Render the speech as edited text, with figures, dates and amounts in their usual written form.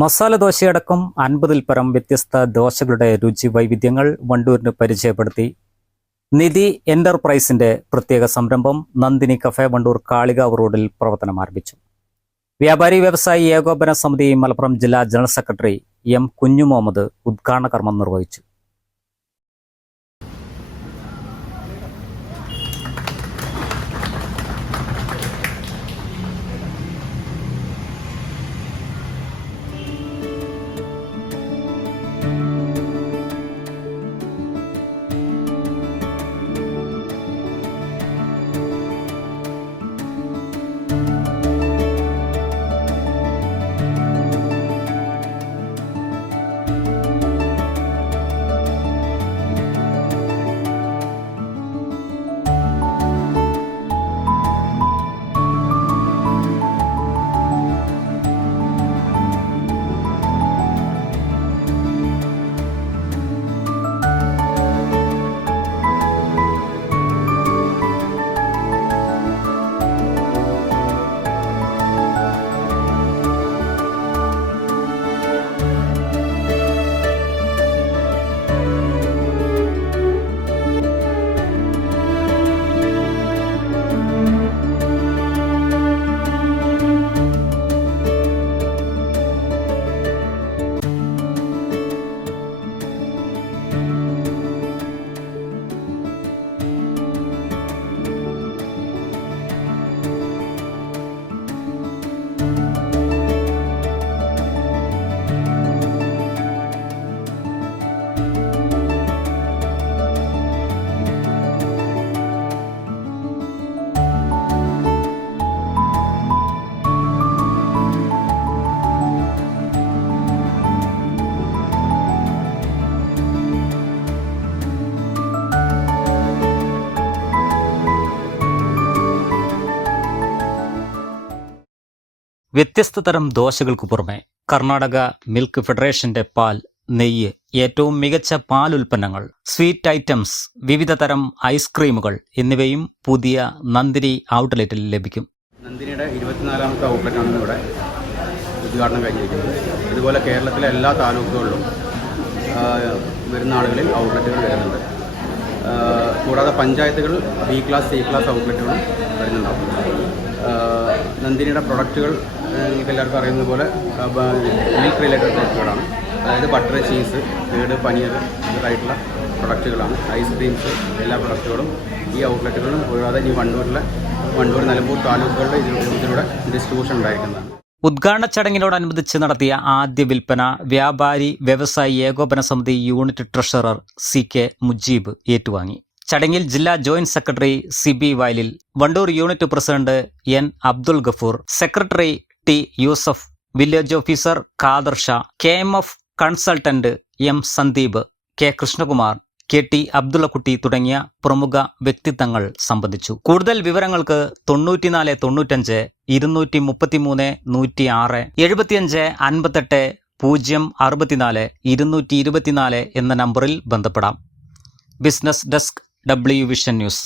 മസാല ദോശയടക്കം 50-ൽ പരം വ്യത്യസ്ത ദോശകളുടെ രുചി വൈവിധ്യങ്ങൾ വണ്ടൂരിന് പരിചയപ്പെടുത്തി നിധി എന്റർപ്രൈസിന്റെ പ്രത്യേക സംരംഭം നന്ദിനി കഫേ വണ്ടൂർ കാളികാവ് റോഡിൽ പ്രവർത്തനം ആരംഭിച്ചു. വ്യാപാരി വ്യവസായി ഏകോപന സമിതി മലപ്പുറം ജില്ലാ ജനറൽ സെക്രട്ടറി എം കുഞ്ഞുമുഹമ്മദ് ഉദ്ഘാടന കർമ്മം നിർവഹിച്ചു. വ്യത്യസ്ത തരം ദോശകൾക്ക് പുറമെ കർണാടക മിൽക്ക് ഫെഡറേഷന്റെ പാൽ, നെയ്യ്, ഏറ്റവും മികച്ച പാൽ ഉൽപ്പന്നങ്ങൾ, സ്വീറ്റ് ഐറ്റംസ്, വിവിധ തരം ഐസ്ക്രീമുകൾ എന്നിവയും പുതിയ നന്ദിനി ഔട്ട്ലെറ്റിൽ ലഭിക്കും. നന്ദിനിയുടെ 24ാമത്തെ ഔട്ട്ലെറ്റാണ് ഇവിടെ ഉദ്ഘാടനം കഴിഞ്ഞിരിക്കുന്നത്. ഇതുപോലെ കേരളത്തിലെ എല്ലാ താലൂക്കുകളിലും വരുന്ന ആളുകളിൽ ഔട്ട്ലെറ്റുകൾ വരുന്നുണ്ട്. കൂടാതെ പഞ്ചായത്തുകൾ ബി ക്ലാസ്, സി ക്ലാസ് ഔട്ട്ലെറ്റുകളും വരുന്നുണ്ടാവും. നന്ദിനിയുടെ പ്രൊഡക്റ്റുകൾ നിങ്ങൾക്ക് എല്ലാവർക്കും അറിയുന്ന പോലെ മിൽക്ക് റിലേറ്റഡ് പ്രൊഡക്റ്റുകളാണ്. അതായത് ബട്ടർ, ചീസ്, കേട്, പനീർ ഇതായിട്ടുള്ള പ്രൊഡക്റ്റുകളാണ്. ഐസ്ക്രീംസ്, എല്ലാ പ്രൊഡക്റ്റുകളും ഈ ഔട്ട്ലെറ്റുകളും കൂടാതെ ഈ വണ്ടൂർ, നിലമ്പൂർ താലൂക്കുകളുടെ ഇതിലൂടെ ഡിസ്ട്രിബ്യൂഷൻ ഉണ്ടായിരിക്കുന്നതാണ്. ഉദ്ഘാടന ചടങ്ങിനോടനുബന്ധിച്ച് നടത്തിയ ആദ്യ വിൽപ്പന വ്യാപാരി വ്യവസായി ഏകോപന സമിതി യൂണിറ്റ് ട്രഷറർ CK മുജീബ് ഏറ്റുവാങ്ങി. ചടങ്ങിൽ ജില്ലാ joint secretary CB Vayalil, Wandoor unit president N Abdul Gafoor, secretary T Yusuf, village officer Khader Shah, KMF consultant M Sandeep, K Krishnakumar, KT Abdullakutty തുടങ്ങിയ പ്രമുഖ വ്യക്തിത്വങ്ങൾ സംബന്ധിച്ചു. കൂടുതൽ വിവരങ്ങൾക്ക് 94 95 233 106 75 58 064 224 എന്ന നമ്പറിൽ ബന്ധപ്പെടാം. Business desk, W vision news.